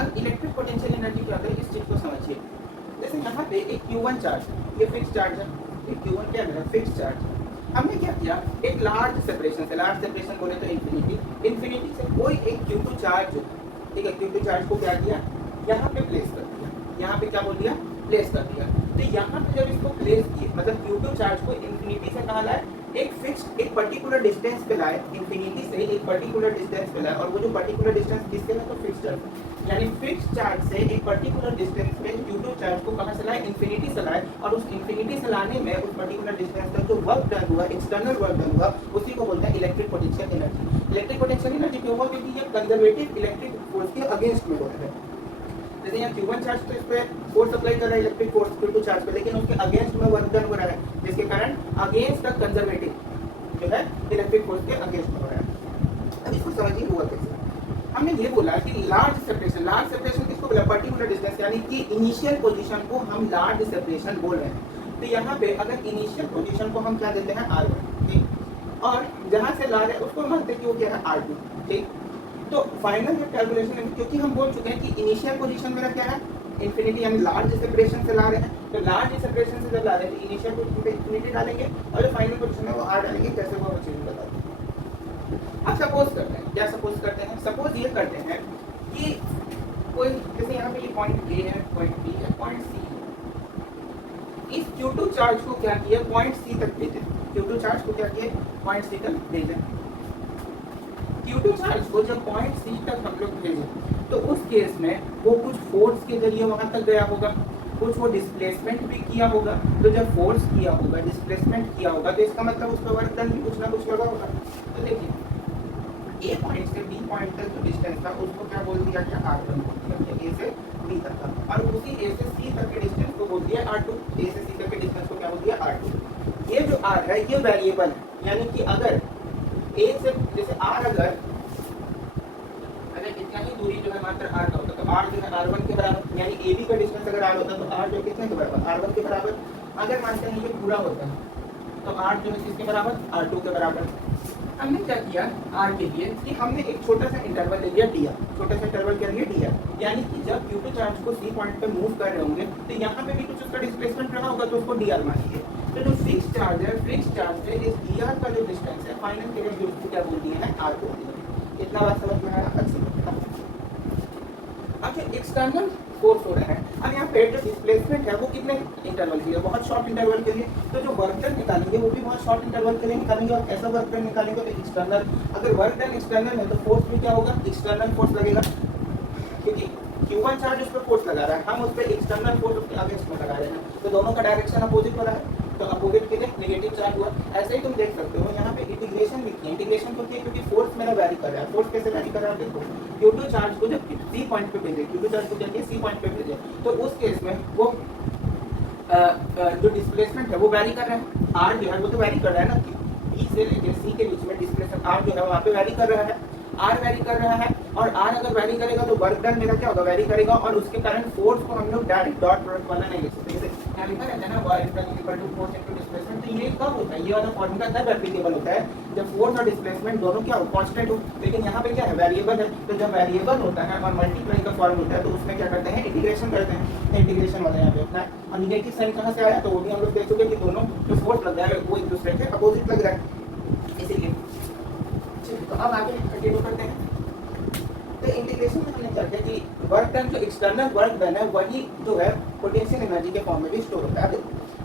अब electric potential energy क्या होता है, इस चीज को समझिए। जैसे यहाँ पे एक Q1 चार्ज, ये फिक्स चार्ज है, एक Q1 क्या है, फिक्स चार्ज। हमने क्या किया, एक लार्ज सेपरेशन से, लार्ज सेपरेशन बोले तो इन्फिनिटी से कोई एक Q2 चार्ज, ठीक है, Q2 चार्ज को क्या किया, यहाँ पे प्लेस कर दिया, यहाँ पे क्या बोल दिया, प्लेस कर दिया। तो यहाँ पे जब इसको प्लेस किए, मतलब Q2 चार्ज को इन्फिनिटी से कहाँ लाए, एक फिक्स्ड एक पर्टिकुलर डिस्टेंस पे लाए, इन्फिनिटी से एक पर्टिकुलर डिस्टेंस पे लाए, और वो जो पर्टिकुलर डिस्टेंस किसके लिए, तो फिक्स्ड चार्ज, यानी फिक्स्ड चार्ज से एक पर्टिकुलर डिस्टेंस पे Q2 चार्ज को कहाँ से लाए, इन्फिनिटी से लाए, और उस इन्फिनिटी से लाने में उस पर्टिकुलर डिस्टेंस तक जो वर्क डन हुआ, एक्सटर्नल वर्क डन हुआ, उसी को बोलते हैं electric potential energy. Electric potential energy क्यों हुआ, क्योंकि ये कंजर्वेटिव इलेक्ट्रिक फोर्स के अगेंस्ट में हो रहा है। जैसे यहाँ Q1 चार्ज तो इस पे फोर्स अप्लाई कर रहा है, इलेक्ट्रिक फोर्स Q2 चार्ज पे, लेकिन उसके अगेंस्ट में वर्क डन हो रहा है, जिसके कारण अगेंस्ट द कंजर्वेटिव जो है इलेक्ट्रिक फोर्स के अगेंस्ट में हो रहा है। अब इसको समझिए हुआ कैसे। हमने ये बोला कि लार्ज सेपरेशन किसको बोला, पर्टिकुलर डिस्टेंस, यानी कि इनिशियल पोजीशन को हम लार्ज सेपरेशन बोल रहे हैं। तो यहाँ पे अगर इनिशियल पोजीशन को हम क्या देते हैं, R1, ठीक, और जहाँ से ला रहे हैं उसको मानते हैं कि वो क्या है, R2, ठीक। तो फाइनल जो कैलकुलेशन है, क्योंकि हम बोल चुके हैं कि इनिशियल पोजीशन मेरा क्या है, इन्फिनिटी, यानी लार्ज सेपरेशन से ला रहे हैं, तो लार्ज सेपरेशन से जब ला रहे हैं तो इनिशियल पोजीशन पे इन्फिनिटी डालेंगे, और जो फाइनल पोजीशन है वो R डालेंगे। कैसे वो चीज बता दें। अब सपोज करते हैं, क्या सपोज करते हैं, सपोज ये करते हैं कि कोई, जैसे यहाँ पे ये पॉइंट A है, पॉइंट B है, पॉइंट C है, इस Q2 चार्ज को क्या किया, पॉइंट C तक भेजे, Q2 चार्ज को क्या किया, पॉइंट C तक भेजे। Q2 चार्ज को जब पॉइंट C तक हम लोग भेजे, तो उस केस में वो कुछ फोर्स के जरिए वहां तक गया होगा, कुछ वो डिस्प्लेसमेंट भी किया होगा। तो जब फोर्स किया होगा, डिस्प्लेसमेंट किया होगा, तो इसका मतलब उसका वर्क डन भी कुछ ना कुछ लगा होगा। तो देखिए A पॉइंट से B पॉइंट तक जो डिस्टेंस था उसको क्या बोल दिया गया, R1 बोल दिया गया, A से B तक का, और उसी A से C तक के डिस्टेंस को बोल दिया R2, A से C तक के डिस्टेंस को क्या बोल दिया, R2। ये जो R है ये वेरिएबल है, यानी कि अगर A से, जैसे R अगर इतना ही दूरी जो है मात्र R का होता तो R जो है R1 के बराबर, यानी AB का डिस्टेंस अगर R होता तो R जो कितने के बराबर, R1 के बराबर। अगर मानते हैं ये पूरा होता है तो R जो है किसके बराबर, R2 के बराबर। हमने क्या किया R के लिए कि हमने एक छोटा सा इंटरवल ले लिया dr, छोटा सा इंटरवल क्या लिया dr, यानी कि जब Q2 चार्ज को C पॉइंट पे मूव कर रहे होंगे तो यहाँ पे भी कुछ उसका डिस्प्लेसमेंट रहा होगा, तो उसको dr मानिए। तो जो फिक्स चार्ज है, फिक्स चार्ज से इस dr का जो डिस्टेंस है, फाइनल के लिए उसको क्या बोल दिया है, R बोल दिया है। इतना बात समझ में आया, अच्छी बात। अब जो एक्सटर्नल फोर्स हो रहा है, अब यहाँ पे जो डिस्प्लेसमेंट है वो कितने इंटरवल के लिए, बहुत शॉर्ट इंटरवल के लिए, तो जो वर्क डन निकालेंगे वो भी बहुत शॉर्ट इंटरवल के लिए निकालेंगे, और ऐसा वर्क डन निकालेंगे तो एक्सटर्नल, अगर वर्क डन एक्सटर्नल है तो फोर्स भी क्या होगा, एक्सटर्नल फोर्स लगेगा, क्योंकि Q1 चार्ज उस पर फोर्स लगा रहा है, हम उस पर एक्सटर्नल फोर्स उसके अगेंस्ट में लगा रहे हैं, तो दोनों का डायरेक्शन अपोजिट हो रहा है, तो अपोजिट के लिए नेगेटिव चार्ज हुआ। ऐसे ही तुम देख सकते हो यहाँ पे इंटीग्रेशन लिखी है, इंटीग्रेशन क्यों किया, क्योंकि फोर्स मेरा वैरी कर रहा है। फोर्स कैसे वैरी कर रहा है, देखो Q2 चार्ज को जब C पॉइंट पे भेजे, Q2 चार्ज को क्या C पॉइंट पे भेजे, तो उस केस में वो जो डिस्प्लेसमेंट है वो वैरी कर रहा है, R जो है वो तो वैरी कर रहा है ना, B से लेकर C के बीच में डिस्प्लेसमेंट R जो है वहाँ पे वैरी कर रहा है, R वैरी कर रहा है, और R अगर वैरी करेगा तो वर्क डन मेरा क्या होगा, वैरी करेगा, और उसके कारण फोर्स को हम लोग डायरेक्ट डॉट प्रोडक्ट वाला नहीं लिख सकते। जैसे यहाँ लिखा रहता है ना, work done equal to force into displacement, तो ये कब होता है, ये वाला फॉर्मूला तब एप्लीकेबल होता है जब फोर्स और डिस्प्लेसमेंट दोनों क्या हो, कांस्टेंट हो। लेकिन यहाँ पे क्या है, वेरिएबल है, तो जब वेरिएबल होता है और मल्टीप्लाई का फॉर्म होता है तो उसमें क्या करते हैं, इंटीग्रेशन करते हैं। इंटीग्रेशन वाला यहाँ पे होता है, और निगेटिव साइन कहाँ से आया, तो वो भी हम लोग देख चुके कि दोनों जो फोर्स लग रहा है वो एक दूसरे के अपोजिट लग रहा है, इसीलिए। तो अब आगे कंटिन्यू करते हैं। तो इंटीग्रेशन में हमने क्या किया कि वर्क डन, जो एक्सटर्नल वर्क डन है वही जो है पोटेंशियल एनर्जी के फॉर्म में भी स्टोर होता है।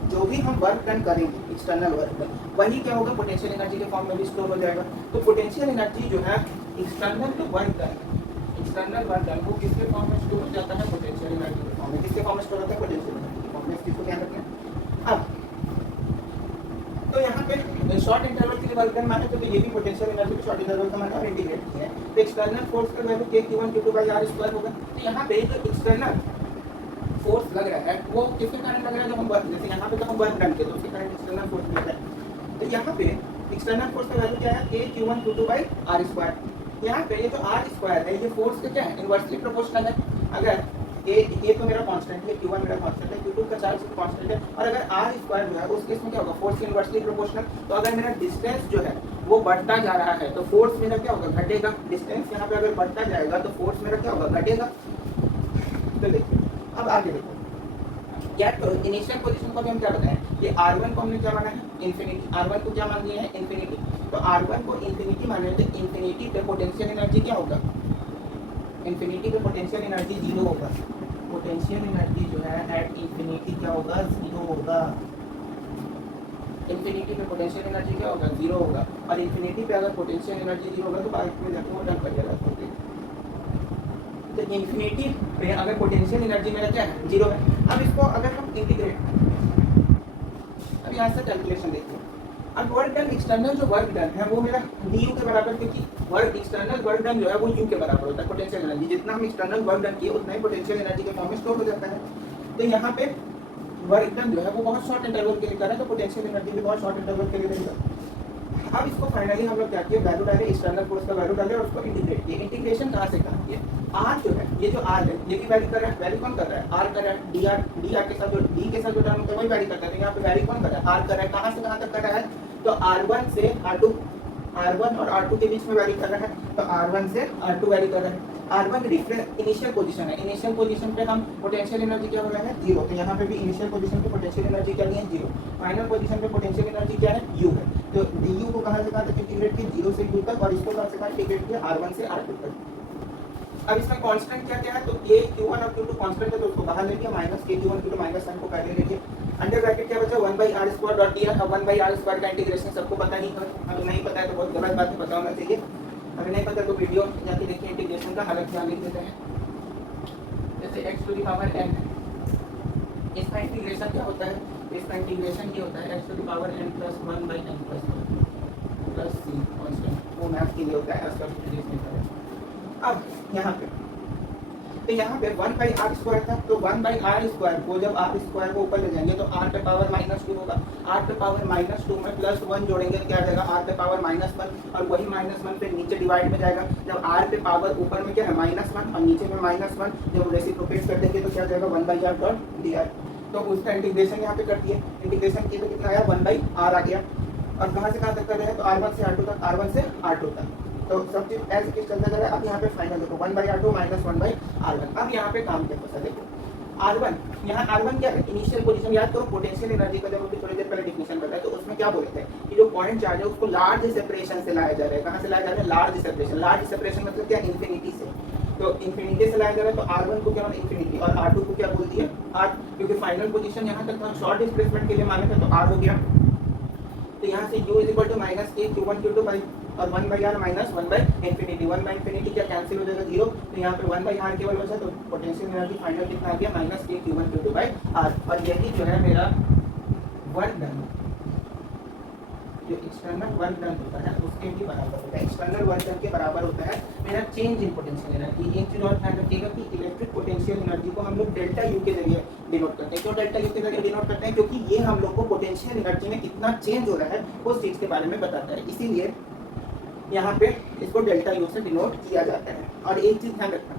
जो भी हम वर्क डन करेंगे एक्सटर्नल वर्क डन, वही क्या होगा, पोटेंशियल एनर्जी के फॉर्म में भी स्टोर हो जाएगा। तो पोटेंशियल एनर्जी जो है एक्सटर्नल जो work done, external work done वो किसके फॉर्म में स्टोर हो जाता है, पोटेंशियल एनर्जी के फॉर्म में। किसके फॉर्म में स्टोर होता है, पोटेंशियल एनर्जी के फॉर्म में, इसको ध्यान रखना। अब तो यहाँ पे शॉर्ट इंटरवल के लिए वर्क डन माने तो ये भी पोटेंशियल एनर्जी शॉर्ट इंटरवल का माना और इंटीग्रेट किया है। तो एक्सटर्नल फोर्स का वैल्यू Q1 Q2/r² होगा। तो यहाँ पे जो एक्सटर्नल फोर्स लग रहा है वो किसके कारण लग रहा है, जो हम वर्क, जैसे यहाँ पे तो हम वर्क डन किए तो उसके कारण एक्सटर्नल फोर्स लग रहा है। तो यहाँ पे एक्सटर्नल फोर्स का वैल्यू क्या है, Q1 Q2/r²। यहाँ पे ये जो r² है ये फोर्स के क्या है, इनवर्सली प्रोपोर्शनल है। अगर ये तो मेरा कांस्टेंट है, Q1 मेरा कांस्टेंट है, Q2 का चार्ज कांस्टेंट है, और अगर r² जो है उस केस में क्या होगा, फोर्स के इनवर्सली प्रोपोर्शनल। तो अगर मेरा डिस्टेंस जो है वो बढ़ता जा रहा है तो फोर्स मेरा क्या होगा, घटेगा। डिस्टेंस यहाँ पे अगर बढ़ता जाएगा तो फोर्स मेरा क्या होगा, घटेगा। तो देखिए अब आगे देखो, याद करो इनिशियल पोजीशन को भी हम क्या बताएं, ये R1 को हमने क्या माना है इन्फिनिटी, R1 को क्या मान लिया है इन्फिनिटी, तो R1 को इन्फिनिटी माने तो इन्फिनिटी पे पोटेंशियल एनर्जी क्या होगा, इन्फिनिटी पे पोटेंशियल एनर्जी जीरो होगा, पोटेंशियल एनर्जी जो है एट इन्फिनिटी क्या होगा जीरो होगा, इन्फिनिटी पे पोटेंशियल एनर्जी क्या होगा जीरो होगा, और इन्फिनिटी पे अगर पोटेंशियल एनर्जी जीरो होगा तो बाद में जाकर वो डंप कर देगा। तो इन्फिनिटी पे अगर पोटेंशियल एनर्जी मेरा क्या है जीरो है, अब इसको अगर हम इंटीग्रेट, अब यहाँ से कैलकुलेशन देखते हैं, अब वर्क डन एक्सटर्नल जो वर्क डन है वो मेरा डी यू के बराबर, क्योंकि वर्क एक्सटर्नल वर्क डन जो है वो यू के बराबर होता है पोटेंशियल एनर्जी, जितना हम एक्सटर्नल वर्क डन किए उतना ही पोटेंशियल एनर्जी के फॉर्म में स्टोर हो जाता है। तो यहाँ पे वर्क डन जो है वो बहुत शॉर्ट इंटरवल के लिए कर रहा है, तो पोटेंशियल एनर्जी भी बहुत शॉर्ट इंटरवल के लिए देगा। अब इसको फाइनली हम लोग क्या किए, वैल्यू डाले, एक्सटर्नल फोर्स का वैल्यू डाले और उसको इंटीग्रेट किए। इंटीग्रेशन कहाँ से कहाँ किए, आर जो है ये जो आर है ये भी वैरी कर रहा है, वैरी कौन कर रहा है आर कर रहा है, डी आर के साथ जो डी के साथ जो टर्म होता है वही वैरी करता है, तो यहाँ पे वैरी कौन कर रहा है आर कर रहा है, कहाँ से कहाँ तक कर रहा है, तो R1 से R2, R1 और R2 के बीच में वैरी कर रहा है, तो R1 से R2 वैरी कर रहा है। R1 रिफरेंस इनिशियल पोजीशन है, इनिशियल पोजीशन पे हम पोटेंशियल एनर्जी क्या हो रहा है जीरो, तो यहाँ पे भी इनिशियल पोजीशन पे पोटेंशियल एनर्जी क्या नहीं है जीरो, फाइनल पोजीशन पे पोटेंशियल एनर्जी क्या है यू है, तो du को कहाँ से कहाँ तक इंटीग्रेट किया जीरो से यू तक, और इसको कहाँ से कहाँ इंटीग्रेट किया R1 से R2 तक। अब इसमें कांस्टेंट क्या क्या है, तो a q1 और q2 कांस्टेंट है तो उसको बाहर ले लिया, minus k q1 q2 minus sign को पहले ले लिया, अंडर ब्रैकेट क्या बचा 1/r² डॉट dr, अब 1/r² का इंटीग्रेशन सबको पता ही है, अगर नहीं पता है तो बहुत गलत बात है, पता होना चाहिए, अगर नहीं पता तो वीडियो जाके देखिए इंटीग्रेशन का हालत क्या लिख देते हैं, जैसे x to the power n, इसका इंटीग्रेशन क्या होता है, इसका इंटीग्रेशन ये होता है x to the power n plus 1/n plus c constant, वो मैथ के लिए होता है, उसका इंटीग्रेशन करें। अब यहाँ पे तो यहाँ पे 1/r² था, तो 1/r² को जब r² को ऊपर ले जाएंगे तो r पे पावर -2 होगा, r पे पावर -2 में प्लस 1 जोड़ेंगे तो क्या आ जाएगा r पे पावर -1, और वही -1 पे नीचे डिवाइड में जाएगा, जब r पे पावर ऊपर में क्या है -1 और नीचे में -1, जब रेसिप्रोकेट कर देंगे तो क्या आ जाएगा 1/r डॉट dr, तो उसका इंटीग्रेशन यहाँ पे कर दिए, इंटीग्रेशन किए तो कितना आया 1/r आ गया, और कहाँ से कहाँ तक कर रहे हैं तो R1 से R2 तक, R1 से R2 तक, तो सब चीज एज इट इज चलता जा रहा है। अब यहाँ पे फाइनल देखो 1/r2 माइनस 1/r1, अब यहाँ पे काम देखो सर, देखो R1, यहाँ R1 क्या है इनिशियल पोजीशन, याद करो पोटेंशियल एनर्जी का जब अभी थोड़ी देर पहले डिफिनेशन बताया तो उसमें क्या बोले थे कि जो पॉइंट चार्ज है उसको लार्ज सेपरेशन से लाया जा रहा है, कहाँ से लाया जा रहा है लार्ज सेपरेशन, लार्ज सेपरेशन मतलब क्या इन्फिनिटी से, तो इन्फिनिटी से लाया जा रहा है, तो R1 को क्या माना इन्फिनिटी और R2 को क्या बोल दिया R, क्योंकि फाइनल पोजीशन यहाँ तक हम शॉर्ट डिस्प्लेसमेंट के लिए माने थे तो R हो गया, तो यहाँ से u is equal to minus k q1 q2 by और 1/r माइनस 1/इंफिनिटी, 1/इंफिनिटी क्या कैंसिल हो जाएगा जीरो, तो यहाँ पे 1/r केवल बचा, तो पोटेंशियल एनर्जी फाइनल कितना आ गया minus k q1 q2 by r, और यही जो है मेरा वर्क डन, जो एक्सटर्नल वर्क डन होता है उसके भी बराबर होता है, एक्सटर्नल वर्क डन के बराबर होता है मेरा चेंज इन पोटेंशियल एनर्जी। एक चीज और ध्यान रखिएगा कि इलेक्ट्रिक पोटेंशियल एनर्जी को हम लोग डेल्टा यू के जरिए डिनोट करते हैं, क्यों डेल्टा यू के जरिए डिनोट करते हैं, क्योंकि ये हम लोग को पोटेंशियल एनर्जी में कितना चेंज हो रहा है उस चीज के बारे में बताता है, इसीलिए यहाँ पे इसको डेल्टा यू से डिनोट किया जाता है। और एक चीज ध्यान रखना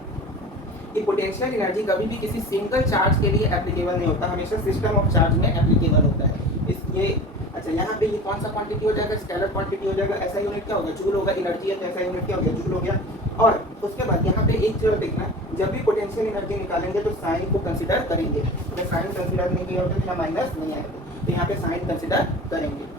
कि पोटेंशियल एनर्जी कभी भी किसी सिंगल चार्ज के लिए एप्लीकेबल नहीं होता, हमेशा सिस्टम ऑफ चार्ज में एप्लीकेबल होता है। इसलिए अच्छा यहाँ पे ये कौन सा क्वांटिटी हो जाएगा, स्केलर क्वांटिटी हो जाएगा, ऐसा यूनिट क्या होगा जूल होगा, एनर्जी है तो ऐसा यूनिट क्या हो गया जूल हो गया। और उसके बाद यहाँ पे एक चीज देखना, जब भी पोटेंशियल एनर्जी निकालेंगे तो साइन को कंसीडर करेंगे, अगर साइन कंसीडर नहीं किया होता तो यहाँ माइनस नहीं आएगा, तो यहाँ पे साइन कंसीडर करेंगे।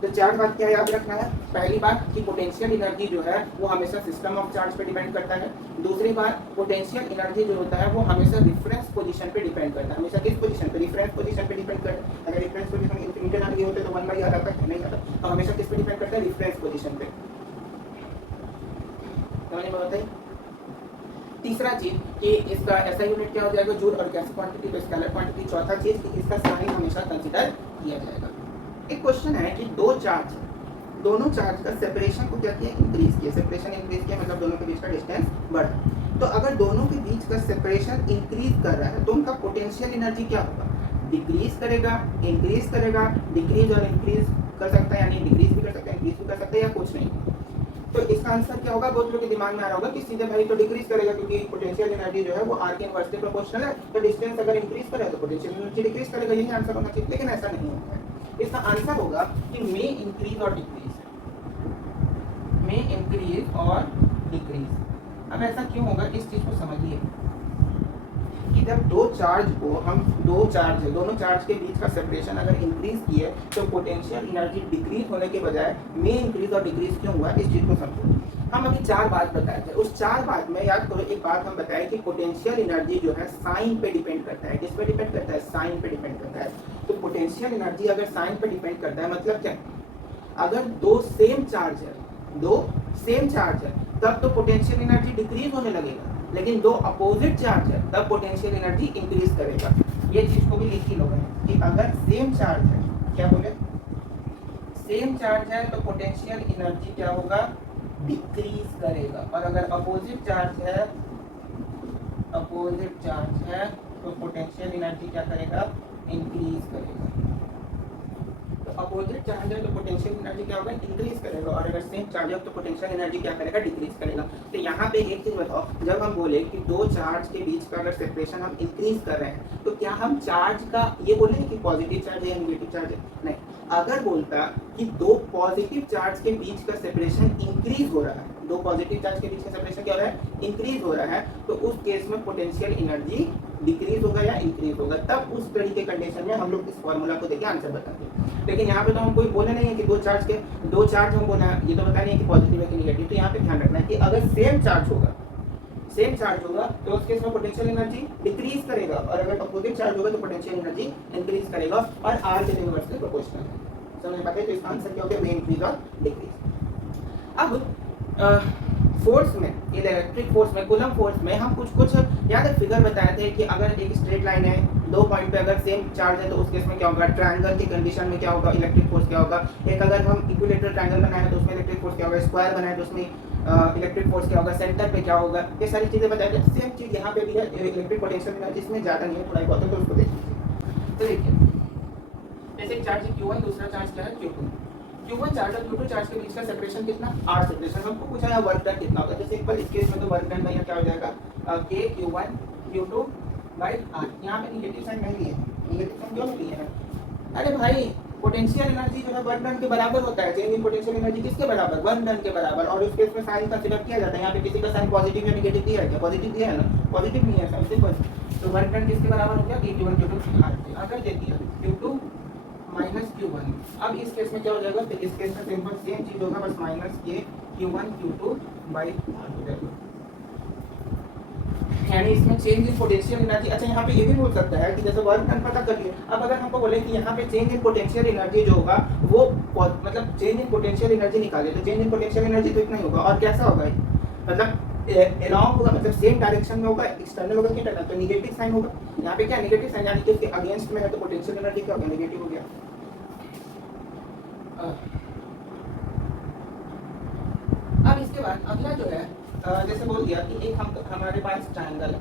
तो चार बात क्या याद रखना है, पहली बात कि पोटेंशियल एनर्जी जो है वो हमेशा सिस्टम ऑफ चार्ज पे डिपेंड करता है, दूसरी बात पोटेंशियल एनर्जी जो होता है वो हमेशा रिफरेंस पोजीशन पे डिपेंड करता है, हमेशा किस पोजीशन पे रिफरेंस पोजीशन पे डिपेंड करता है, अगर रिफरेंस पोजीशन इनफिनिटी एनर्जी होते तो 1/r आता है नहीं आता, तो हमेशा किस पे डिपेंड करता है रिफरेंस पोजीशन पे, समझ में बताइए। तीसरा चीज कि इसका ऐसा यूनिट क्या हो जाएगा जूल, और गैस क्वांटिटी को स्केलर क्वांटिटी। चौथा चीज कि इसका साइन हमेशा कंसीडर किया जाएगा। एक क्वेश्चन है कि दो चार्ज, दोनों चार्ज का सेपरेशन को क्या किया इंक्रीज किया, सेपरेशन इंक्रीज किया मतलब दोनों के बीच का डिस्टेंस बढ़ा, तो अगर दोनों के बीच का सेपरेशन इंक्रीज कर रहा है तो उनका पोटेंशियल एनर्जी क्या होगा, डिक्रीज करेगा, इंक्रीज करेगा, डिक्रीज और इंक्रीज कर सकता है, यानी डिक्रीज भी कर सकता है, इंक्रीज भी कर सकता है, या कुछ नहीं। तो इसका आंसर क्या होगा, बहुत लोगों के दिमाग में आ रहा होगा कि सीधे भाई तो डिक्रीज करेगा, क्योंकि पोटेंशियल एनर्जी जो है वो r के इनवर्सली प्रोपोर्शनल है, तो डिस्टेंस अगर इंक्रीज करे तो पोटेंशियल एनर्जी डिक्रीज करेगा, यही आंसर होना चाहिए, लेकिन ऐसा नहीं होता है। इसका आंसर होगा कि मे इंक्रीज और डिक्रीज, मे इंक्रीज और डिक्रीज। अब ऐसा क्यों होगा, इस चीज को समझिए कि जब दो चार्ज को हम दो चार्ज है दोनों चार्ज के बीच का सेपरेशन अगर इंक्रीज किए तो पोटेंशियल एनर्जी डिक्रीज होने के बजाय में इंक्रीज और डिक्रीज क्यों हुआ इस चीज को समझो। हम अभी चार बात बताए थे, उस चार बात में याद करो एक बात हम बताए कि पोटेंशियल एनर्जी जो है साइन पे डिपेंड करता है। किस पे डिपेंड करता है? साइन पे डिपेंड करता है। तो पोटेंशियल एनर्जी अगर साइन पे डिपेंड करता है मतलब क्या? अगर दो सेम चार्ज है तब तो पोटेंशियल एनर्जी डिक्रीज होने लगेगा, लेकिन दो अपोजिट चार्ज है तब पोटेंशियल एनर्जी इंक्रीज करेगा। ये चीज को भी लिख ही लोगे कि अगर सेम चार्ज है, क्या बोले? सेम चार्ज है तो पोटेंशियल एनर्जी क्या होगा? डिक्रीज करेगा। और अगर अपोजिट चार्ज है तो पोटेंशियल एनर्जी क्या करेगा? इंक्रीज करेगा। तो अपोजिट चार्ज है तो पोटेंशियल एनर्जी क्या होगा? इंक्रीज करेगा। और अगर सेम चार्ज है तो पोटेंशियल एनर्जी क्या करेगा? डिक्रीज करेगा। तो यहाँ पे एक चीज बताओ, जब हम बोले कि दो चार्ज के बीच का अगर सेपरेशन हम इंक्रीज कर रहे हैं तो क्या हम चार्ज का ये बोले कि पॉजिटिव चार्ज है या नेगेटिव चार्ज है? नहीं। अगर बोलता कि दो पॉजिटिव चार्ज के बीच का सेपरेशन इंक्रीज हो रहा है, दो पॉजिटिव चार्ज के बीच का सेपरेशन क्या हो रहा है? इंक्रीज हो रहा है, तो उस केस में पोटेंशियल एनर्जी डिक्रीज होगा या इंक्रीज होगा। तब उस तरह के कंडीशन में हम लोग इस फॉर्मूला को देके आंसर बताते हैं। लेकिन यहाँ पे तो हम कोई बोले नहीं है कि दो चार्ज हम बोला है, ये तो बता नहीं है कि पॉजिटिव है कि नेगेटिव। तो यहाँ पे ध्यान रखना है कि अगर सेम चार्ज होगा तो उस केस में पोटेंशियल एनर्जी डिक्रीज करेगा, और अगर अपोजिट चार्ज होगा तो पोटेंशियल एनर्जी इंक्रीज करेगा, और आर के इनवर्सली प्रोपोर्शनल है। समझ पाते हैं? तो इसका आंसर क्या हो गया? में इंक्रीज और डिक्रीज। अब फोर्स में, इलेक्ट्रिक फोर्स में, कूलम फोर्स में हम कुछ याद है फिगर बताए थे कि अगर एक स्ट्रेट लाइन है, दो पॉइंट पे अगर सेम चार्ज है तो उस केस में क्या होगा? ट्रायंगल की कंडीशन में क्या होगा? इलेक्ट्रिक फोर्स क्या होगा? एक अगर हम इक्विलेटरल ट्रायंगल बनाए तो उसमें इलेक्ट्रिक फोर्स क्या होगा? स्क्वायर बनाए तो उसमें इलेक्ट्रिक फोर्स क्या होगा? सेंटर पे क्या होगा? ये सारी चीजें बताए थे। सेम चीज यहाँ पे भी है। इलेक्ट्रिक पोटेंशियल एनर्जी इसमें ज्यादा नहीं है, थोड़ा बहुत है, तो उसको देख लीजिए। तो देखिए जैसे एक चार्ज है Q1, दूसरा चार्ज क्या है? Q2। Q1 चार्ज और Q2 चार्ज के बीच का सेपरेशन कितना? R separation. हमको पूछा है वर्क डन कितना होगा। जैसे एक बार इस केस में तो वर्क डन भैया क्या हो जाएगा? K Q1 Q2 by R। यहाँ पे निगेटिव साइन नहीं है, निगेटिव साइन क्यों नहीं है? अरे भाई पोटेंशियल एनर्जी जो है वर्क डन के बराबर होता है। चेंज इन पोटेंशियल एनर्जी किसके बराबर? वर्क डन के बराबर। और उस केस में साइन कंसीडर किया जाता है। यहाँ पे किसी का साइन पॉजिटिव या नेगेटिव दिया है क्या? पॉजिटिव दिया है ना? पॉजिटिव नहीं है, साइन सिंपल। तो वर्क डन किसके बराबर हो गया? K Q1 Q2 R। अगर देखिए Q2 माइनस Q1, अब इस केस में क्या हो जाएगा? तो इस केस में सिंपल सेम चीज होगा, बस माइनस के Q1 Q2 बाई R हो जाएगा। यानी इसमें चेंज इन पोटेंशियल एनर्जी। अच्छा यहाँ पे ये भी बोल सकता है कि जैसे वर्क डन पता कर लिए, अब अगर हमको बोले कि यहाँ पे चेंज इन पोटेंशियल एनर्जी जो होगा वो मतलब चेंज इन पोटेंशियल एनर्जी निकाले, तो चेंज इन पोटेंशियल एनर्जी तो इतना ही होगा। और कैसा होगा? मतलब एलॉन्ग होगा, मतलब सेम डायरेक्शन में होगा, एक्सटर्नल होगा कि इंटरनल? तो नेगेटिव साइन होगा। यहाँ पे क्या नेगेटिव साइन, यानी कि इसके अगेंस्ट में है तो पोटेंशियल एनर्जी क्या होगा? नेगेटिव हो गया। अब इसके बाद अगला जो है जैसे बोल दिया कि एक हमारे पास ट्रायंगल है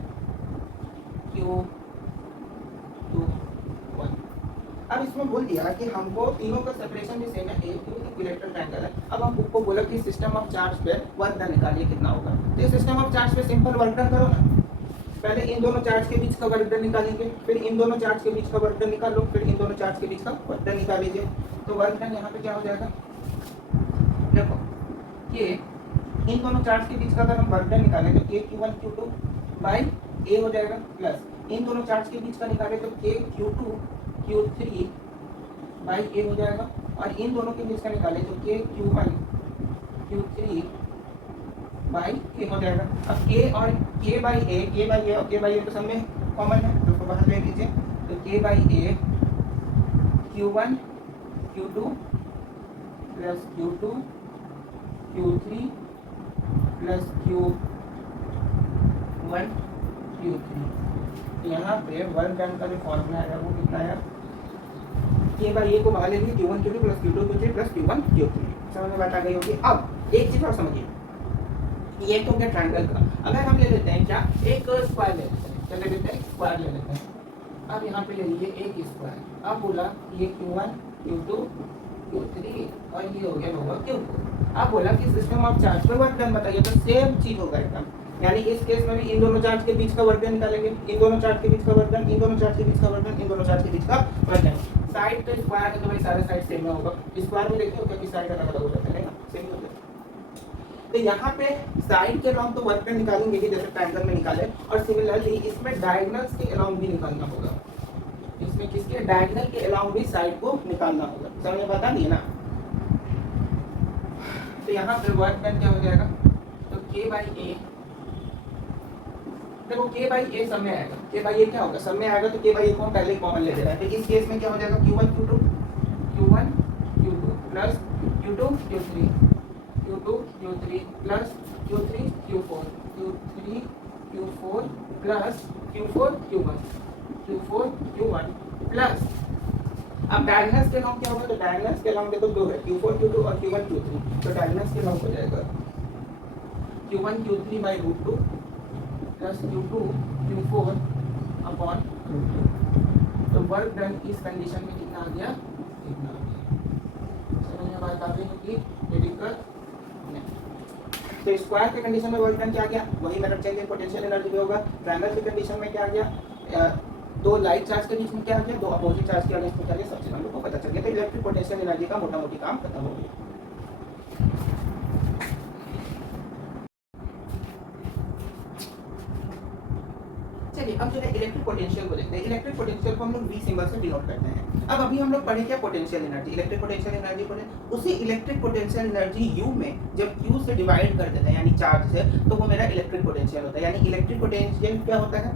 Q2 1। अब इसमें बोल दिया कि हमको तीनों का सेपरेशन भी सेम है, एक इक्विलेटरल ट्रायंगल है। अब हम उसको बोला कि सिस्टम ऑफ चार्ज पे वर्क डन निकालिए कितना होगा। तो सिस्टम ऑफ चार्ज पे सिंपल वर्क डन करो ना। पहले इन दोनों चार्ज के बीच का वर्क डन निकालेंगे, फिर इन दोनों चार्ज के बीच का वर्क डन निकाल लो, फिर इन दोनों चार्ज के बीच का वर्क डन निकाल लीजिए। तो वर्क डन यहाँ पे क्या हो जाएगा? देखो कि इन दोनों चार्ज के बीच का अगर हम वर्क डन निकालें तो K Q1 Q2 by A हो जाएगा, प्लस इन दोनों चार्ज के बीच का निकालें तो K Q2 Q3 by A हो जाएगा, और इन दोनों के बीच का निकालें तो K Q1 Q3 by A हो जाएगा। अब K और K बाई A और K बाई A तो सब में कॉमन है, तो उसको बाहर ले लीजिए। तो K by A Q1 Q2 plus Q2 Q3 plus Q1 Q3। यहाँ पे वर्क डन का जो फॉर्मूला है वो कितना है? K बाई A को बाहर ले लीजिए, Q1 Q2 plus Q2 Q3 plus Q1 Q3। समझ में बात आ गई होगी। अब एक चीज और समझिए, ये तो क्या ट्रायंगल का। अगर हम ले लेते हैं क्या, एक स्क्वायर ले लेते हैं, क्या ले लेते हैं? स्क्वायर ले लेते हैं। अब यहाँ पे ले लीजिए एक स्क्वायर। अब बोला ये Q1 Q2 Q3 और ये हो गया होगा Q4। अब बोला कि सिस्टम ऑफ चार्ज पे वर्क डन बताइए, तो सेम चीज होगा एकदम। यानी इस केस में भी इन दोनों चार्ज के बीच का वर्क डन निकालेंगे, इन दोनों चार्ज के बीच का वर्क डन, इन दोनों चार्ज के बीच का वर्क डन, इन दोनों चार्ज के बीच का वर्क डन। साइड तो स्क्वायर है तो भाई सारे साइड सेम में होगा। स्क्वायर में देखिए क्या कि साइड अलग अलग हो जाता है ना, सेम हो जाता है। तो यहाँ पे साइड के अलाउंग तो वर्क डन निकालेंगे ही जैसे ट्रायंगल में निकाले, और सिमिलरली इसमें डायगोनल्स के अलाउंग भी निकालना होगा, इसमें किसके डायगोनल के अलाउंग भी साइड को निकालना होगा। समझ में बता दिए ना। तो यहाँ पे वर्क डन क्या हो जाएगा, तो k बाई ए, देखो k बाई ए सब में आएगा, k बाई ए क्या होगा सब में आएगा, तो k बाई ए को हम पहले कॉमन ले रहे हैं। तो इस केस में क्या हो जाएगा q1 q2 plus q2 q3 plus q3 q4 plus q4 plus, अब डायगोनल्स के लॉन्ग क्या होगा, तो डायगोनल्स के लॉन्ग देखो दो है, q4 q2 और q1 q3, तो डायगोनल्स के लॉन्ग हो जाएगा q1 q3 by root 2 plus q2 q4 upon, तो वर्क डन इस कंडीशन में कितना आ गया, कितना आ गया। समझ में बात आ गई कि ये दिक्कत नहीं। तो स्क्वायर के कंडीशन में वर्क डन क्या गया, वही मतलब चाहिए पोटेंशियल एनर्जी भी होगा। ट्रायंगल की कंडीशन में क्या गया, दो लाइट चार्ज के बीच में क्या आ गया, दो अपोजिट चार्ज के बीच में क्या आ गया, सबसे हम लोग को पता चल गया। तो इलेक्ट्रिक पोटेंशियल एनर्जी का मोटा मोटी काम खत्म हो गया। चलिए अब जो है इलेक्ट्रिक पोटेंशियल को देखते हैं। इलेक्ट्रिक पोटेंशियल को हम लोग V सिंबल से डिनोट करते हैं। अब अभी हम लोग पढ़े क्या, potential energy, electric potential energy पढ़े। उसी इलेक्ट्रिक पोटेंशियल एनर्जी U में जब Q से डिवाइड कर देते हैं यानी चार्ज से, तो वो मेरा इलेक्ट्रिक पोटेंशियल होता है। यानी इलेक्ट्रिक पोटेंशियल क्या होता है,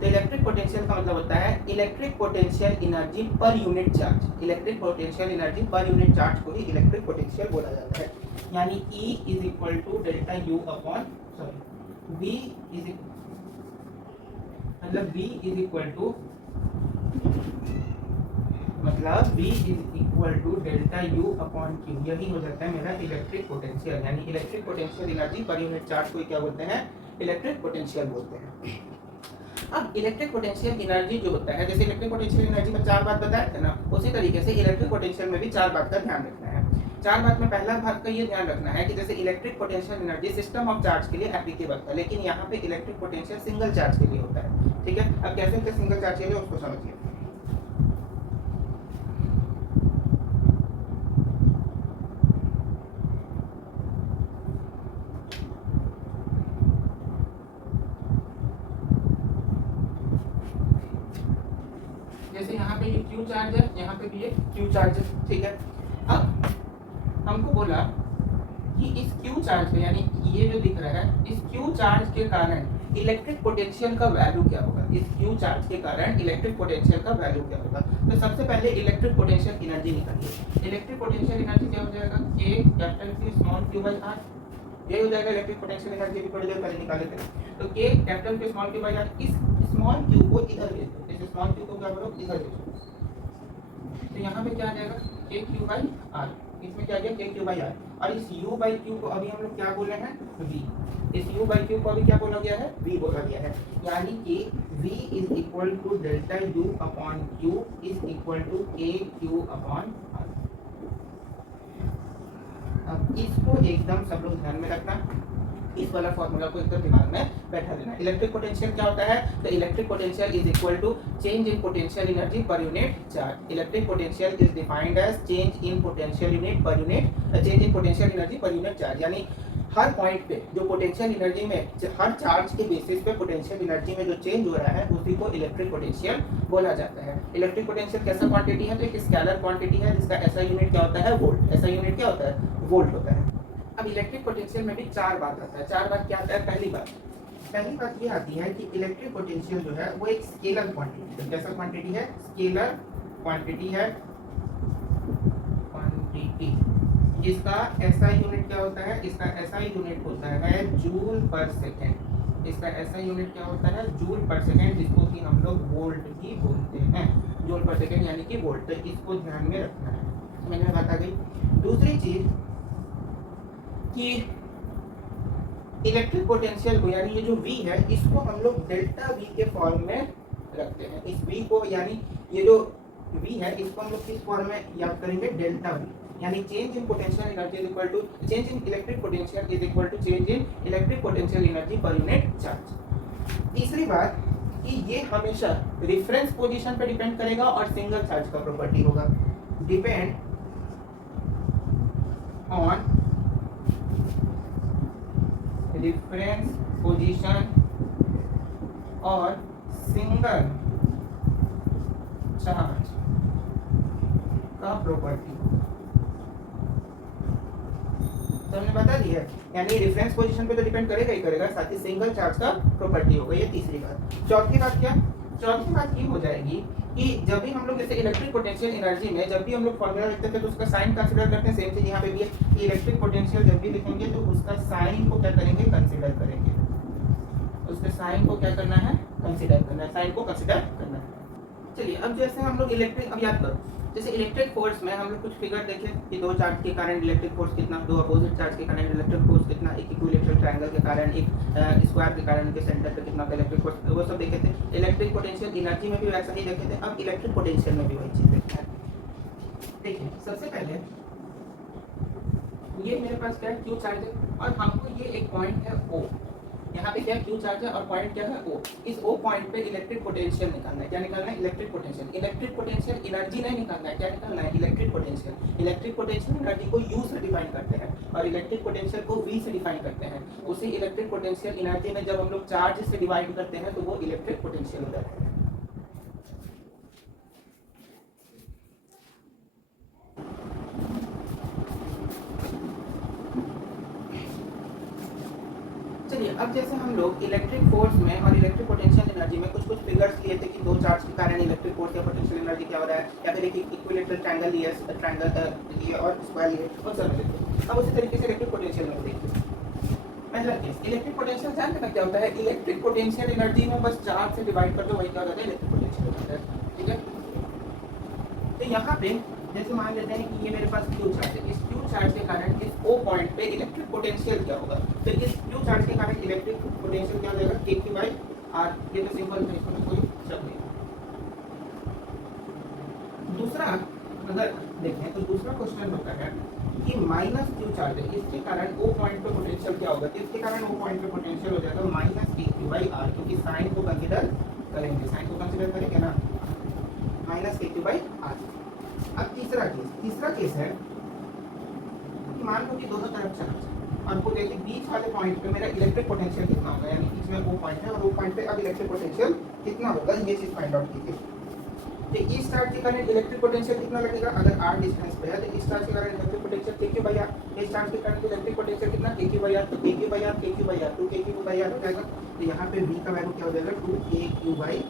तो इलेक्ट्रिक पोटेंशियल का मतलब होता है electric potential energy per unit charge. Electric potential energy per unit charge को ही इलेक्ट्रिक पोटेंशियल बोला जाता है। यानी E is equal to delta U upon sorry V is मतलब V is equal to delta U upon Q, यही हो जाता है मेरा इलेक्ट्रिक पोटेंशियल। यानी electric potential energy per unit charge को क्या बोलते हैं, इलेक्ट्रिक पोटेंशियल बोलते हैं। अब इलेक्ट्रिक पोटेंशियल एनर्जी जो होता है, जैसे इलेक्ट्रिक पोटेंशियल एनर्जी में चार बात बताया था ना, उसी तरीके से इलेक्ट्रिक पोटेंशियल में भी चार बात का ध्यान रखना है। चार बात में पहला भाग का ये ध्यान रखना है कि जैसे electric potential energy system of charge के लिए एप्लीकेबल था, लेकिन यहाँ पे इलेक्ट्रिक पोटेंशियल सिंगल चार्ज के लिए होता है। ठीक है, अब कैसे होता है सिंगल चार्ज के लिए उसको समझिए। जैसे यहाँ पे ये Q चार्ज है, यहाँ पे भी ये Q चार्ज है। ठीक है, अब हमको बोला कि इस Q चार्ज पे, यानी ये जो दिख रहा है, इस Q चार्ज के कारण इलेक्ट्रिक पोटेंशियल का वैल्यू क्या होगा, इस Q चार्ज के कारण इलेक्ट्रिक पोटेंशियल का वैल्यू क्या होगा। तो सबसे पहले इलेक्ट्रिक पोटेंशियल एनर्जी निकालिए। इलेक्ट्रिक पोटेंशियल एनर्जी क्या हो जाएगा, K capital Q small q by r, ये हो जाएगा इलेक्ट्रिक पोटेंशियल एनर्जी। भी थोड़ी देर पहले निकाले थे, तो K capital Q small q by r, इस स्मॉल q को इधर भेज दो, इस स्मॉल q को क्या करो, इधर भेजो। तो यहाँ पे क्या आ जाएगा, k q बाई r, इसमें क्या आ गया, k q बाई r, और इस u बाई q को अभी हम लोग क्या बोले हैं, v। इस u बाई q को अभी क्या बोला गया है, v बोला गया है। यानी कि v is equal to delta u upon q is equal to k q upon r। अब इसको एकदम सब लोग ध्यान में रखना, इस वाला फॉर्मूला को एकदम दिमाग में बैठा देना। इलेक्ट्रिक पोटेंशियल क्या होता है, तो electric potential is equal to change in potential energy per unit charge. Electric potential is defined as change in potential unit per unit, change in potential energy per unit charge. यानी हर point पे जो potential energy में, हर charge के basis पे potential energy में जो चेंज हो रहा है उसी को इलेक्ट्रिक पोटेंशियल बोला जाता है। इलेक्ट्रिक पोटेंशियल कैसा क्वांटिटी है, तो एक स्केलर क्वांटिटी है जिसका ऐसा यूनिट क्या होता है, वोल्ट। ऐसा यूनिट क्या होता है, वोल्ट होता है। अब इलेक्ट्रिक पोटेंशियल में भी चार बात आता है। चार बात क्या आता है, पहली बात ये आती है कि इलेक्ट्रिक पोटेंशियल जो है वो एक स्केलर क्वांटिटी है। कैसा क्वांटिटी है, स्केलर क्वांटिटी है, क्वांटिटी जिसका SI यूनिट क्या होता है, इसका SI यूनिट होता है जूल पर सेकेंड। इसका SI यूनिट क्या होता है, जूल पर सेकेंड, जिसको कि हम लोग वोल्ट भी बोलते हैं। जूल पर सेकेंड यानी कि वोल्ट, तो इसको ध्यान में रखना है। मैंने बात आ गई। दूसरी चीज कि इलेक्ट्रिक पोटेंशियल को, यानी ये जो V है, इसको हम लोग डेल्टा V के फॉर्म में रखते हैं। इस V को, यानी ये जो V है, इसको हम लोग किस फॉर्म में याद करेंगे, डेल्टा V। यानी change in potential energy is equal to change in electric potential is equal to change in electric potential energy per unit charge. तीसरी बात कि ये हमेशा रेफरेंस पोजीशन पे डिपेंड करेगा और सिंगल चार्ज का प्रॉपर्टी होगा। डिपेंड ऑन रेफरेंस पोजीशन और सिंगल चार्ज का प्रॉपर्टी। तो हमने बता दिया, यानी रेफरेंस पोजीशन पे तो डिपेंड करेगा ही करेगा, साथ ही सिंगल चार्ज का प्रॉपर्टी होगा। ये तीसरी बात। चौथी बात क्या? चौथी बात ये हो जाएगी कि जब भी हम लोग जैसे इलेक्ट्रिक पोटेंशियल एनर्जी में जब भी हम लोग फॉर्मूला लिखते थे तो उसका साइन कंसीडर करते हैं। सेम चीज यहाँ पे भी है कि इलेक्ट्रिक पोटेंशियल जब भी लिखेंगे तो उसका साइन को क्या करेंगे? कंसीडर करेंगे। उसके साइन को क्या करना है? कंसीडर करना है। साइन को कंसीडर करना है। चलिए अब जैसे हम लोग इलेक्ट्रिक, अब याद करो जैसे इलेक्ट्रिक फोर्स में हम लोग कुछ फिगर देखें कि दो चार्ज के कारण इलेक्ट्रिक फोर्स कितना, दो अपोजिट चार्ज के कारण इलेक्ट्रिक फोर्स कितना, एक इक्विलैटरल ट्रायंगल के कारण, एक स्क्वायर के कारण के सेंटर पे कितना इलेक्ट्रिक फोर्स, वो सब देखे थे। इलेक्ट्रिक पोटेंशियल एनर्जी में भी वैसा ही देखे थे। अब इलेक्ट्रिक पोटेंशियल में भी वही चीज देखना है। देखिए सबसे पहले ये मेरे पास क्या है? क्यू चार्ज है और हमको ये एक पॉइंट है O, यहाँ पे क्या क्यू चार्ज है और पॉइंट क्या है? O। इस O पॉइंट पे इलेक्ट्रिक पोटेंशियल निकालना है। क्या निकालना है? Electric potential. Electric potential energy नहीं निकालना है, क्या निकालना है? Electric potential. Electric potential energy को U से डिफाइन करते हैं और इलेक्ट्रिक पोटेंशियल को V से डिफाइन करते हैं। उसी इलेक्ट्रिक पोटेंशियल एनर्जी में जब हम लोग चार्ज से डिवाइड करते हैं तो वो इलेक्ट्रिक पोटेंशियल हो जाता है। चलिए अब जैसे हम लोग इलेक्ट्रिक फोर्स में और इलेक्ट्रिक पोटेंशियल एनर्जी में कुछ फिगर्स लिए थे कि दो चार्ज के कारण इलेक्ट्रिक फोर्स या पोटेंशियल एनर्जी क्या हो रहा है, या फिर एक इक्विलैटरल ट्रायंगल लिए, ट्रायंगल लिए और स्क्वायर लिए और सब लिए। अब उसी तरीके से इलेक्ट्रिक पोटेंशियल में देखिए पहला केस, इलेक्ट्रिक पोटेंशियल जानते हैं क्या होता है? इलेक्ट्रिक पोटेंशियल एनर्जी में बस चार्ज से डिवाइड कर दो, वही क्या हो जाता है? इलेक्ट्रिक पोटेंशियल हो जाता है। ठीक है, तो यहाँ पे जैसे मान लेते हैं कि ये मेरे पास क्यू चार्ज है। इस क्यू चार्ज के कारण इस O पॉइंट पे इलेक्ट्रिक पोटेंशियल क्या होगा? तो इस क्यू चार्ज के कारण इलेक्ट्रिक पोटेंशियल क्या हो जाएगा? Q/R। ये तो सिंपल है, इसमें कोई शक नहीं। दूसरा अगर देखें तो दूसरा क्वेश्चन होता है कि माइनस क्यू चार्ज है, इसके कारण O पॉइंट पे पोटेंशियल क्या होगा? इसके कारण O पॉइंट पे पोटेंशियल हो जाएगा माइनस KQ/R, क्योंकि साइन को कंसीडर करेंगे। साइन को कंसीडर करेंगे ना, माइनस KQ/R। अब तीसरा केस है कि मान लो कि दोनों तरफ चार्ज और वो देखिए बीच वाले पॉइंट पे मेरा इलेक्ट्रिक पोटेंशियल कितना होगा, यानी बीच में वो पॉइंट है और वो पॉइंट पे अब इलेक्ट्रिक पोटेंशियल कितना होगा, ये चीज फाइंड आउट कीजिए। तो इस चार्ज के कारण इलेक्ट्रिक पोटेंशियल कितना लगेगा? अगर r डिस्टेंस पे है तो इस चार्ज के कारण इलेक्ट्रिक पोटेंशियल KQ/R। इस चार्ज के कारण इलेक्ट्रिक पोटेंशियल कितना? KQ/R। तो KQ/R 2KQ/R हो जाएगा। तो यहाँ पे v का वैल्यू क्या हो जाएगा? 2KQ/R।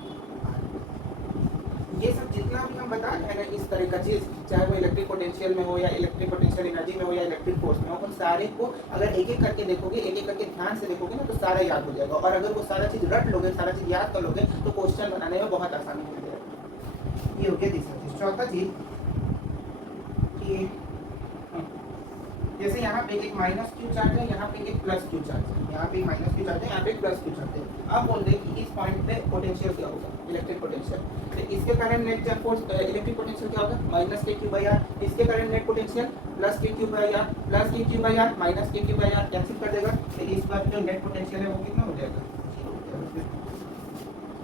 ये सब जितना भी हम बता रहे हैं ना इस तरह का चीज, चाहे वो इलेक्ट्रिक पोटेंशियल में हो या इलेक्ट्रिक पोटेंशियल एनर्जी में हो या इलेक्ट्रिक फोर्स में हो, उन सारे को अगर एक एक करके देखोगे, एक एक करके ध्यान से देखोगे ना तो सारा याद हो जाएगा। और अगर वो सारा चीज रट लोगे, सारा चीज याद कर लोगे तो क्वेश्चन बनाने में बहुत आसानी हो जाएगा। ये हो गया तीसरा चीज। चौथा चीज कि जैसे यहाँ पे एक माइनस क्यू चार्ज है, यहाँ पे एक प्लस क्यू चार्ज है, यहाँ पे एक माइनस क्यू चार्ज है, यहाँ पे एक प्लस क्यू चार्ज है। अब बोल दे कि इस पॉइंट पे पोटेंशियल क्या होगा? Electric potential. तो इसके कारण नेट फोर्स इलेक्ट्रिक पोटेंशियल क्या होगा? Minus KQ/R। इसके कारण net potential plus KQ/R, plus KQ/R minus KQ/R cancel कर देगा। तो इस बार जो नेट पोटेंशियल है वो कितना हो जाएगा?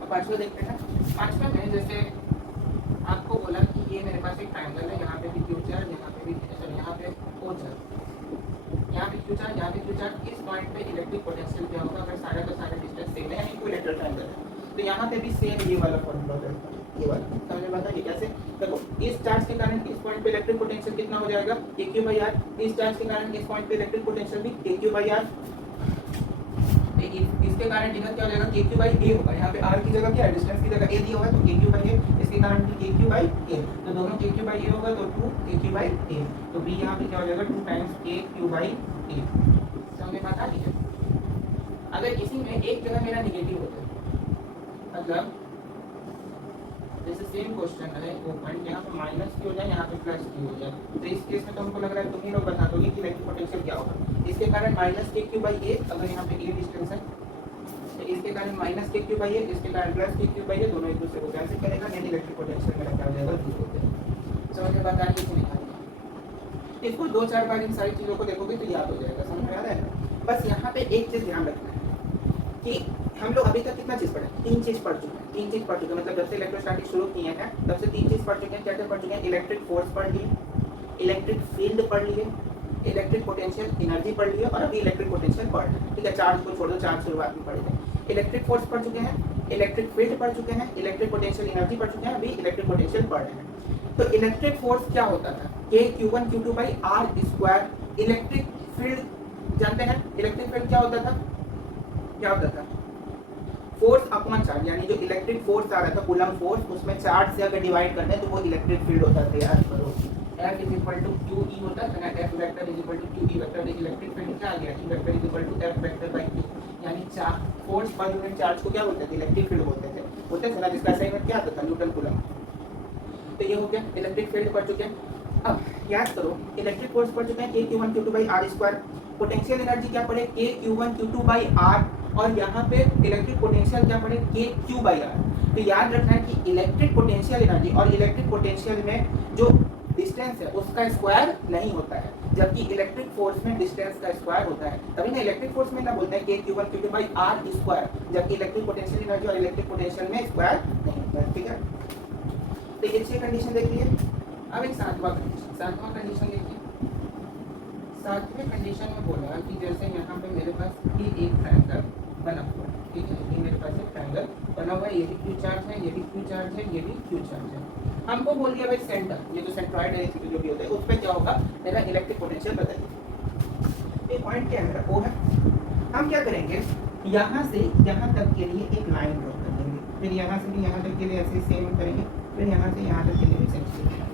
अब पांचवा देखते हैं। पांचवा में जैसे आपको बोला कि ये मेरे पास एक ट्रायंगल है, यहाँ पे भी क्यू चार्ज, यहाँ पे भी यहाँ पे O चार्ज, यहाँ पे क्यू चार्ज, यहाँ पे क्यू चार्ज। इस पॉइंट पे इलेक्ट्रिक पोटेंशियल क्या होगा? अगर सारा का सारा डिस्टेंस सेम है, इक्विलैटरल ट्रायंगल है, तो यहाँ पे भी सेम ये वाला फॉर्मूला होगा। ये वाला समझ में आता है कैसे? देखो इस चार्ज के कारण इस पॉइंट पे इलेक्ट्रिक पोटेंशियल कितना हो जाएगा? KQ/R। इस चार्ज के कारण इस पॉइंट पे इलेक्ट्रिक पोटेंशियल भी KQ/R। इसके कारण इधर क्या हो जाएगा? KQ/A होगा। यहाँ पे R की जगह क्या है? डिस्टेंस की जगह A दिया हुआ है तो KQ/A। इसके कारण भी KQ/A, तो दोनों KQ/A होगा तो 2KQ/A। तो B यहाँ पे क्या हो जाएगा? 2 टाइम्स KQ/A। समझ में आता है? अगर इसी में एक जगह मेरा नेगेटिव होता है, मतलब जैसे सेम क्वेश्चन है वो पॉइंट यहाँ पे माइनस की हो जाए, यहाँ पे प्लस की हो जाए, तो इस केस में तो हमको लग रहा है तुम ही लोग बता दोगे कि इलेक्ट्रिक पोटेंशियल क्या होगा। इसके कारण माइनस KQ/A, अगर यहाँ पे A डिस्टेंस है तो इसके कारण माइनस KQ/A, इसके कारण प्लस KQ/A, दोनों एक दूसरे को कैंसिल करेगा, यानी इलेक्ट्रिक पोटेंशियल मेरा क्या हो जाएगा? 0 हो जाएगा। समझ में बात आ रही है? निकालना इसको 2-4 बार इन सारी चीज़ों को देखोगे तो याद हो जाएगा। समझ में आ रहा है? बस यहाँ पे एक चीज़ ध्यान रखना है कि हम लोग अभी तक कितना चीज़ पढ़े? 3 चीज़ पढ़ चुके हैं। 3 चीज़ पढ़ चुके हैं, मतलब जब से इलेक्ट्रोस्टैटिक्स शुरू किए हैं तब से 3 चीज़ पढ़ चुके हैं। क्या क्या पढ़ चुके हैं? इलेक्ट्रिक फोर्स पढ़ लिए, इलेक्ट्रिक फील्ड पढ़ लिए, इलेक्ट्रिक पोटेंशियल एनर्जी पढ़ ली है और अभी इलेक्ट्रिक पोटेंशियल पढ़ रहे हैं, ठीक है। चार्ज को छोड़ दो, चार्ज शुरुआत में पढ़े थे। इलेक्ट्रिक फोर्स पढ़ चुके हैं, इलेक्ट्रिक फील्ड पढ़ चुके हैं, इलेक्ट्रिक पोटेंशियल एनर्जी पढ़ चुके हैं, अभी इलेक्ट्रिक पोटेंशियल पढ़ रहे हैं। तो इलेक्ट्रिक फोर्स क्या होता था, K Q1 Q2 by R square. Electric field जानते हैं, इलेक्ट्रिक फील्ड क्या होता था, क्या होता था, फोर्स अपॉन चार्ज, यानी जो इलेक्ट्रिक फोर्स आ रहा था कूलम फोर्स, उसमें चार्ज से अगर डिवाइड करते हैं तो वो इलेक्ट्रिक फील्ड होता था। याद करो F is equal to Q E होता था ना, F vector is equal to Q E vector. Electric field क्या आ गया, E vector is equal to F vector by Q, यानी फोर्स पर यूनिट चार्ज को क्या बोलते थे, इलेक्ट्रिक फील्ड बोलते थे, होते थे ना, जिसका असाइनमेंट क्या आता था, न्यूटन कूलम। तो ये हो गया इलेक्ट्रिक फील्ड पढ़ चुके हैं। अब याद करो इलेक्ट्रिक फोर्स पढ़ चुके हैं K Q1 Q2 by R square. Potential energy क्या पढ़े, K Q1 Q2 by R, और यहाँ पे इलेक्ट्रिक पोटेंशियल क्या पढ़े, K Q by R। तो याद रखना है कि इलेक्ट्रिक पोटेंशियल एनर्जी और इलेक्ट्रिक पोटेंशियल में जो डिस्टेंस है उसका स्क्वायर नहीं होता है, जबकि इलेक्ट्रिक फोर्स में डिस्टेंस का स्क्वायर होता है। तभी ना इलेक्ट्रिक फोर्स में ना बोलते हैं K Q1 Q2 by R square, जबकि इलेक्ट्रिक पोटेंशियल एनर्जी और इलेक्ट्रिक पोटेंशियल में स्क्वायर नहीं होता है, ठीक है। तो ये 6 कंडीशन देख लिए। अब एक सातवां कंडीशन देखिए। सातवें कंडीशन में बोला कि जैसे यहाँ पे मेरे पास ये एक ट्रायंगल बना हुआ है, ठीक है, ये मेरे पास एक ट्रायंगल बना हुआ है, ये भी क्यू चार्ज है, ये भी क्यू चार्ज है, ये भी क्यू चार्ज है। हमको बोल दिया भाई सेंटर, ये जो सेंट्रॉइड है जो भी होता है, उस पे क्या होगा, मेरा इलेक्ट्रिक पोटेंशियल बताइए। ये पॉइंट क्या है, O है। हम क्या करेंगे, यहाँ से यहाँ तक के लिए एक लाइन ड्रॉ कर देंगे, फिर यहाँ से भी यहाँ तक के लिए ऐसे सेम करेंगे, फिर यहाँ से यहाँ तक के लिए भी सेम करेंगे।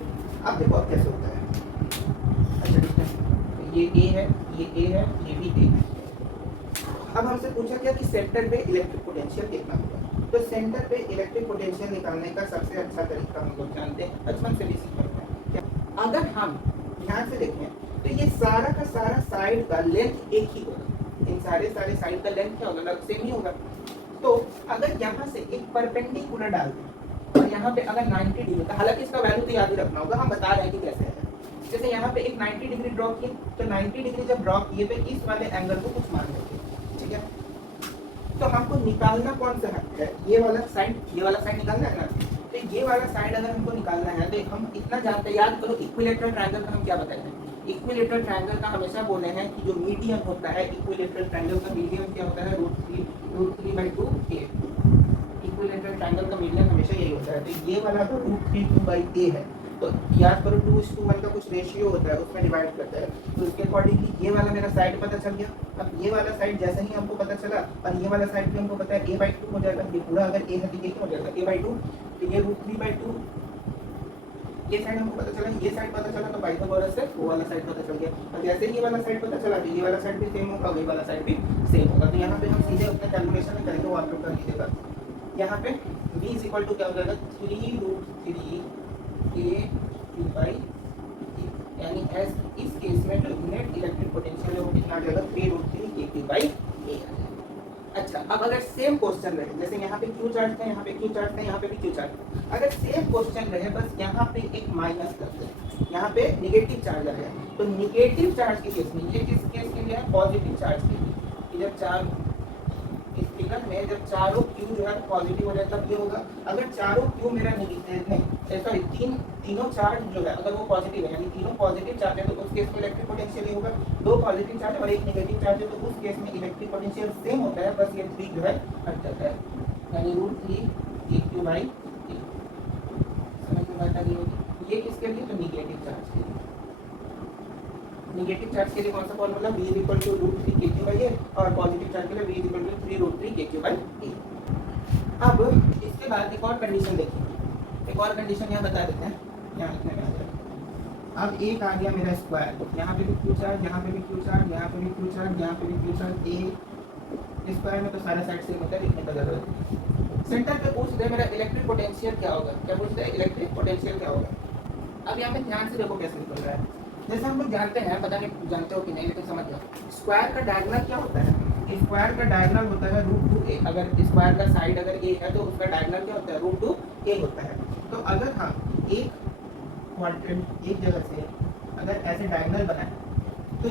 अब देखो अब कैसे होता है। अच्छा ठीक है, ये A है, ये A है, ये भी A है। अब हमसे पूछा गया कि सेंटर पे इलेक्ट्रिक पोटेंशियल कितना होगा। तो सेंटर पे इलेक्ट्रिक पोटेंशियल निकालने का सबसे अच्छा तरीका हम लोग जानते हैं, बचपन से भी सीखते हैं। अगर हम ध्यान से देखें तो ये सारा का सारा साइड का लेंथ एक ही होगा, इन सारे साइड का लेंथ क्या होगा, सेम ही होगा। तो अगर यहाँ से एक परपेंडिकुलर डालते हैं और यहाँ पे अगर 90 डिग्री का, हालांकि इसका वैल्यू तो याद ही रखना होगा, हम बता रहे हैं कि कैसे है। जैसे यहाँ पे एक 90 डिग्री ड्रॉ किए, तो 90 डिग्री जब ड्रॉ किए तो इस वाले एंगल को कुछ मान लेते हैं, ठीक है। तो हमको निकालना कौन सा है, ये वाला साइड, ये वाला साइड निकालना है ना। तो ये वाला साइड अगर हमको निकालना है तो हम इतना जानते हैं, याद करो इक्विलेटरल ट्रायंगल का हम क्या बताते हैं, इक्विलेटरल ट्रायंगल का हमेशा बोले हैं कि जो मीडियन होता है, इक्विलेटरल ट्रायंगल का मीडियन क्या होता है, √3/2a। इक्विलेटरल ट्रायंगल का मीडियन हमेशा यही होता है। तो ये वाला तो √3/2a है, तो याद करो 2:1 का कुछ रेशियो होता है, उसमें डिवाइड करता है। तो उसके अकॉर्डिंगली ये वाला मेरा साइड पता चल गया। अब ये वाला साइड जैसे ही हमको पता चला और ये वाला साइड भी हमको पता है a/2 हो जाएगा, ये पूरा अगर a है तो ये क्या हो जाएगा a/2, तो ये √3/2। ये साइड हमको पता चला, ये साइड पता चला, तो पाइथागोरस से वो वाला साइड पता चल गया। और जैसे ही ये वाला साइड पता चला तो ये वाला साइड भी सेम होगा, ये वाला साइड भी सेम होगा। तो यहाँ पे हम सीधे अपने कैलकुलेशन में करेंगे, वो आप लोग कर लीजिएगा। यहाँ पे v इज इक्वल टू क्या हो जाएगा, 3√3a/, यानी एस इस केस में जो नेट इलेक्ट्रिक पोटेंशियल है वो कितना आ जाएगा, 3√3a/a। अच्छा, अब अगर सेम क्वेश्चन रहे, जैसे यहाँ पे क्यू चार्ज था, यहाँ पे क्यू चार्ज था, यहाँ पे भी क्यू चार्ज था, अगर सेम क्वेश्चन रहे, बस यहाँ पे एक माइनस करते हैं, यहाँ पे निगेटिव चार्ज आ गया, तो निगेटिव चार्ज के केस में, ये किस केस के लिए है, पॉजिटिव चार्ज के लिए। जब चार इस फिगर में जब चारों क्यू जो है पॉजिटिव हो जाए तब ये होगा। अगर चारों क्यू मेरा नेगेटिव नहीं, सॉरी तीनों चार्ज जो है अगर वो पॉजिटिव है, यानी तीनों पॉजिटिव चार्ज है, तो उस केस में इलेक्ट्रिक पोटेंशियल ये होगा। दो पॉजिटिव चार्ज और एक नेगेटिव चार्ज है, तो उस केस में इलेक्ट्रिक पोटेंशियल सेम होता है, बस ये 3 जो है हट जाता है, यानी √3a/a। समझ में बात आ गई होगी। ये किसके लिए, तो निगेटिव चार्ज के लिए। निगेटिव चार्ज के लिए कौन सा formula, v is equal to √3kq/a, और पॉजिटिव चार्ज के लिए v is equal to 3√3kq/a। अब इसके बाद एक और कंडीशन देखिए, एक और कंडीशन यहाँ बता देते हैं, यहाँ लिखने में आ जाएगा। अब एक आ गया मेरा स्क्वायर, यहाँ पे भी क्यू चार्ज, यहाँ पे भी क्यू चार्ज, यहाँ पे भी क्यू चार्ज, यहाँ पे भी क्यू चार्ज। ए स्क्वायर में तो सारा साइड सेम होता है, लिखने का जरूरत है। सेंटर पे पूछ दे मेरा इलेक्ट्रिक पोटेंशियल क्या होगा, क्या पूछते हैं, इलेक्ट्रिक पोटेंशियल क्या होगा। अब यहाँ पे ध्यान से देखो कैसे निकल रहा है। जैसे हम लोग जानते हैं, पता नहीं जानते हो कि नहीं, लेकिन समझ जाओ, स्क्वायर का डायगोनल क्या होता है, स्क्वायर का डायगोनल होता है √2a। अगर स्क्वायर का साइड अगर a है तो उसका डायगोनल क्या होता है, √2a होता है। तो अगर हम एक क्वाड्रेंट एक जगह से अगर ऐसे डायगोनल बनाए तो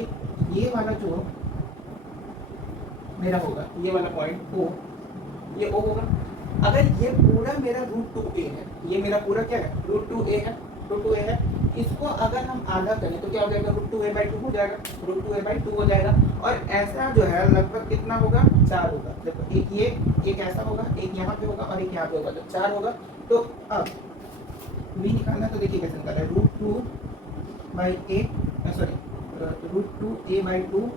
ये वाला जो मेरा होगा, ये वाला पॉइंट O, ये O होगा। अगर ये पूरा मेरा √2a है, ये मेरा पूरा क्या है, √2a है, √2a है, इसको अगर हम आधा करें तो क्या हो जाएगा, √2a/2 हो जाएगा, √2a/2 हो जाएगा। और ऐसा जो है लगभग कितना होगा, 4 होगा। देखो एक ये, एक ऐसा होगा, एक यहाँ पे होगा और एक यहाँ पे होगा, तो 4 होगा। तो अब v निकालना, तो देखिए कैसे निकालना है, √2a/2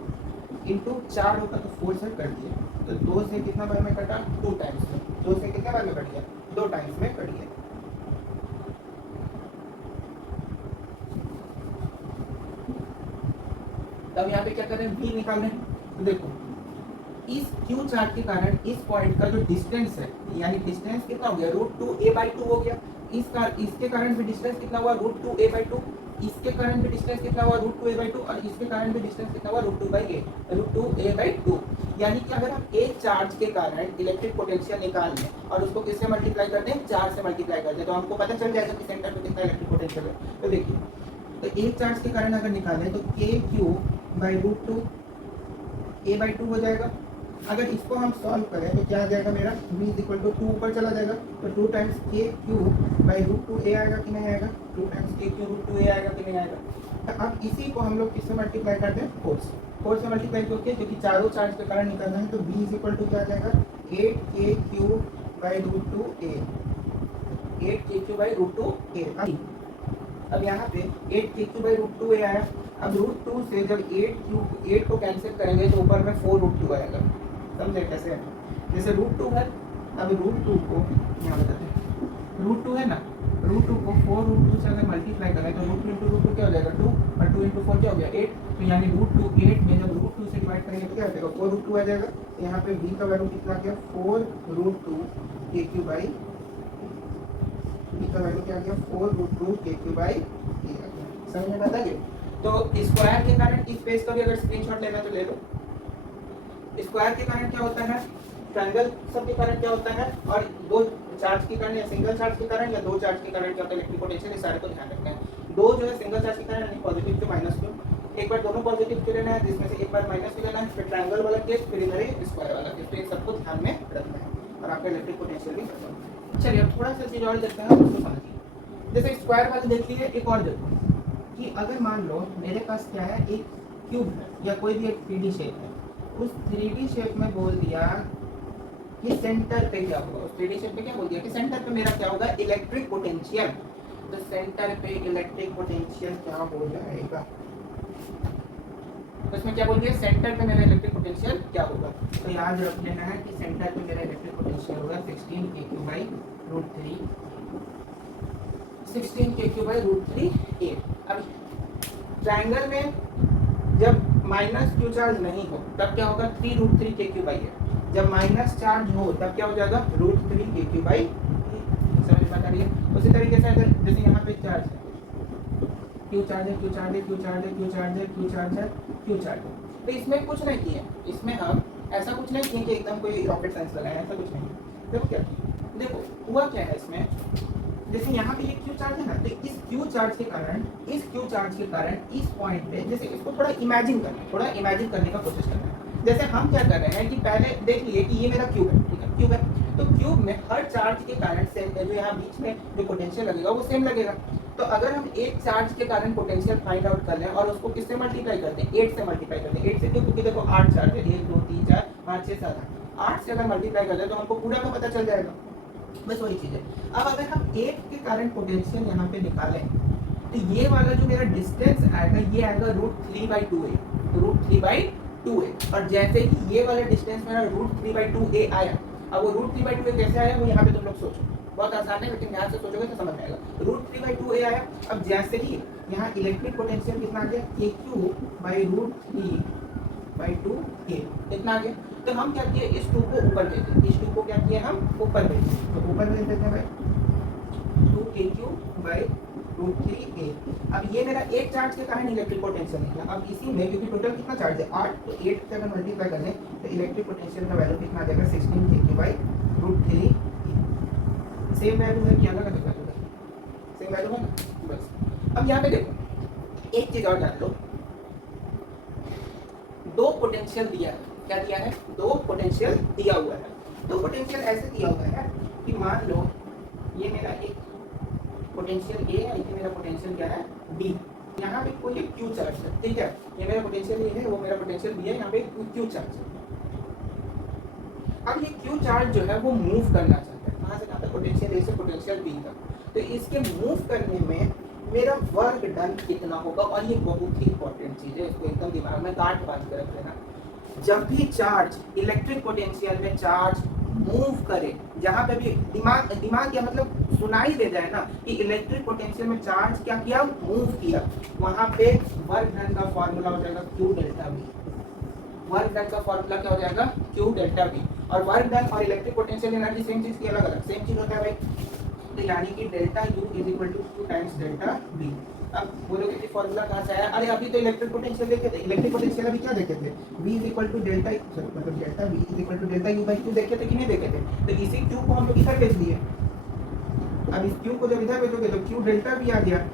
इंटू 4 होगा तो 4 से कट दिया, तो 2 से कितना बार में कटा, 2 टाइम्स में, 2 से कितना बार में कट गया, 2 टाइम्स में कट गया। तब यहाँ पे क्या कर रहे हैं, v निकाल रहे हैं। तो देखो इस q चार्ज के कारण इस पॉइंट का जो डिस्टेंस है, यानी डिस्टेंस कितना हो गया, √2a/2 हो गया। इसके कारण भी डिस्टेंस कितना हुआ, √2a/2, इसके कारण भी डिस्टेंस कितना हुआ, √2a/2, और इसके कारण भी डिस्टेंस कितना हुआ, √2a/2। यानी कि अगर हम एक चार्ज के कारण इलेक्ट्रिक पोटेंशियल निकाल लें और उसको किससे मल्टीप्लाई कर दें, 4 से मल्टीप्लाई कर दें, तो हमको पता चल जाएगा कि सेंटर पे कितना इलेक्ट्रिक पोटेंशियल है। तो देखिए, तो एक चार्ज के कारण अगर निकालें तो kq/√2a/2 हो जाएगा। अगर इसको हम सॉल्व करें तो क्या आ जाएगा मेरा, v = 2 ऊपर चला जाएगा, तो 2 टाइम्स kq/√2a आएगा कि नहीं आएगा, 2 टाइम्स kq/√2a आएगा कि नहीं आएगा। तो अब इसी को हम लोग किससे मल्टीप्लाई कर दें, 4 से मल्टीप्लाई करके, क्योंकि चारों चार्ज के कारण निकालना है, तो v = क्या आ जाएगा, 8kq/√2a, 8kq/√2a। अब यहाँ पे 8kq/√2a आया। अब √2 से जब 8 को कैंसिल करेंगे तो ऊपर में 4√2 आएगा। समझे कैसे, जैसे √2 है, अब √2 को यहाँ बताते हैं, √2 है ना, √2 को 4√2 से अगर मल्टीप्लाई करें तो √2 × √2 क्या हो जाएगा, 2, और 2 × 4 क्या हो गया, 8। तो यानी √2 8 में जब √2 से डिवाइड करेंगे तो क्या आ जाएगा, 4√2 आ जाएगा। यहाँ पे v का वैल्यू कितना गया, 4√2kq/, v का वैल्यू क्या गया, 4√2kq/, समझ में आता है। तो स्क्वायर के कारण इस पेज का भी अगर स्क्रीनशॉट लेना तो ले लो। स्क्वायर के कारण क्या होता है, ट्रायंगल सब के कारण क्या होता है, और दो चार्ज के कारण या सिंगल चार्ज के कारण या दो चार्ज के कारण क्या होता है, इलेक्ट्रिक पोटेंशियल, इस सारे को ध्यान रखना है। दो जो है सिंगल चार्ज के कारण, यानी पॉजिटिव टू माइनस टू, एक बार दोनों पॉजिटिव क्यों लेना है, जिसमें से एक बार माइनस क्यों लेना है, फिर ट्रायंगल वाला केस, फिर इधर ही स्क्वायर वाला केस, तो इन सबको ध्यान में रखना है और आपका इलेक्ट्रिक पोटेंशियल भी खत्म है। चलिए अब थोड़ा सा चीज और देखते हैं, उसको समझिए। जैसे स्क्वायर वाले देख लीजिए, एक और देखो कि अगर मान लो मेरे पास क्या है, एक क्यूब है या कोई भी एक 3D शेप है, उस 3D शेप में बोल दिया कि सेंटर पे क्या होगा, उस 3D शेप पे क्या बोल दिया कि सेंटर पे मेरा क्या होगा, इलेक्ट्रिक पोटेंशियल। तो सेंटर पे इलेक्ट्रिक पोटेंशियल क्या हो जाएगा, तो इसमें क्या बोल दिया, सेंटर पे मेरा इलेक्ट्रिक पोटेंशियल क्या होगा। तो याद रख लेना है कि सेंटर पे मेरा इलेक्ट्रिक पोटेंशियल होगा 16kq/√3, 16kq/√3a। अब ट्रायंगल में जब माइनस क्यू चार्ज नहीं हो तब क्या होगा, 3√3kq/a। जब माइनस चार्ज हो तब क्या हो जाएगा, √3kq/a। समझ में आ रही है। उसी तरीके से अगर जैसे यहाँ पे चार्ज है, क्यू चार्ज है, क्यू चार्ज है, क्यू चार्ज है, क्यू चार्ज है, क्यू चार्ज है, क्यू चार्ज है, तो इसमें कुछ नहीं किए, इसमें हम ऐसा कुछ नहीं किए कि एकदम कोई रॉकेट साइंस लगाया, ऐसा कुछ नहीं। देखो क्या, देखो हुआ क्या है इसमें, जैसे यहाँ पे ये क्यू चार्ज है ना, तो इस क्यू चार्ज के कारण, इस क्यू चार्ज के कारण इस पॉइंट पे, जैसे इसको थोड़ा इमेजिन करने का कोशिश करना है। जैसे हम क्या कर रहे हैं कि पहले देख लिए कि ये मेरा क्यूब है, ठीक है, क्यूब है, तो क्यूब में हर चार्ज के कारण सेम, जो यहाँ बीच में जो पोटेंशियल लगेगा वो सेम लगेगा। तो अगर हम एक चार्ज के कारण पोटेंशियल फाइंड आउट कर लें और उसको किससे मल्टीप्लाई करते हैं, 8 से मल्टीप्लाई करते हैं। 8 से क्यों, क्योंकि देखो 8 चार्ज है, 1 2 3 4 5 6 7 8 से अगर मल्टीप्लाई कर दें तो हमको पूरा का पता चल जाएगा। बस वही चीज़ है। अब अगर हम 8 के कारण पोटेंशियल यहाँ पे निकालें तो ये वाला जो मेरा डिस्टेंस आएगा, ये आएगा √3/2a, √3/2a। और जैसे ही ये वाला डिस्टेंस मेरा √3/2a आया, अब वो √3/2a कैसे आया वो यहाँ पे तुम लोग सोचो, बहुत आसान है, लेकिन ध्यान से सोचोगे तो समझ में आएगा। √3/2a आया। अब जैसे ही यहाँ इलेक्ट्रिक पोटेंशियल कितना आ गया, kq/√3/2a, इतना आ गया। तो हम क्या किए, इस 2 को ऊपर भेजे, इस 2 को क्या किए हम ऊपर भेजे, तो ऊपर भेज देते हैं भाई 2kq/√3a। अब ये मेरा एक चार्ज के कारण इलेक्ट्रिक पोटेंशियल निकला। अब इसी में क्योंकि टोटल कितना चार्ज है 8, तो 8 से अगर मल्टीप्लाई करें तो इलेक्ट्रिक पोटेंशियल का वैल्यू कितना आ जाएगा, 16kq/√3a। सेम वैल्यू है कि अलग अलग वैल्यू है, सेम वैल्यू है ना, बस। अब यहाँ पे देखो एक चीज और जान लो, दो पोटेंशियल दिया है, क्या दिया है, दो पोटेंशियल दिया हुआ है। दो पोटेंशियल ऐसे दिया हुआ है कि मान लो ये मेरा एक पोटेंशियल ए है, ये मेरा पोटेंशियल क्या है डी। यहाँ पे कोई एक क्यू चार्ज है, ठीक है, ये मेरा पोटेंशियल ए है, वो मेरा पोटेंशियल बी है, यहाँ पे क्यू चार्ज है। अब ये क्यू चार्ज जो है वो मूव करना चाहता है, कहाँ से कहाँ तक, पोटेंशियल ए से पोटेंशियल बी तक। तो इसके मूव करने में मेरा वर्क डन कितना होगा, और ये बहुत ही इंपॉर्टेंट चीज है, इसको एकदम दिमाग में गांठ बांध कर रख लेना। जब भी चार्ज इलेक्ट्रिक पोटेंशियल में चार्ज मूव करे, जहां पे भी दिमाग क्या मतलब सुनाई दे जाए ना कि इलेक्ट्रिक पोटेंशियल में चार्ज क्या किया, मूव किया, वहां पे वर्क डन का फॉर्मूला हो जाएगा Q delta we. Work done का फॉर्मूला क्या हो जाएगा, क्यू डेल्टा वी। और वर्क डन और इलेक्ट्रिक पोटेंशियल एनर्जी सेम चीज की अलग अलग सेम चीज होता है भाई। तो यानी कि delta u is equal to q times delta v. अब बोलोगे कि फॉर्मूला कहाँ से आया, अरे अभी तो इलेक्ट्रिक पोटेंशियल देखे थे, इलेक्ट्रिक पोटेंशियल अभी क्या देखे थे, v is equal to delta मतलब delta v is equal to delta u by q देखे थे कि नहीं देखे थे। तो इसी q को हम लोग इधर भेज दिए, अब इस q को जब इधर भेजोगे तो q डेल्टा v आ गया,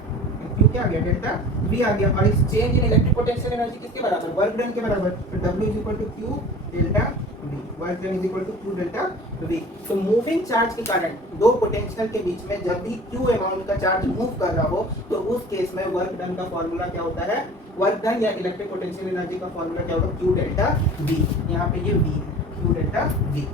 q क्या आ गया, डेल्टा v आ गया। और इस change in electric potential energy किसके बराबर, वर्क डन के बराबर। तो w is equal to q delta v, work done is equal to q delta v। तो मूविंग चार्ज के कारण दो पोटेंशियल के बीच में जब भी q अमाउंट का चार्ज मूव कर रहा हो, तो उस केस में वर्क डन का फॉर्मूला क्या होता है, वर्क डन या इलेक्ट्रिक पोटेंशियल एनर्जी का फॉर्मूला क्या होगा, q डेल्टा v। यहाँ पे ये v, q डेल्टा v।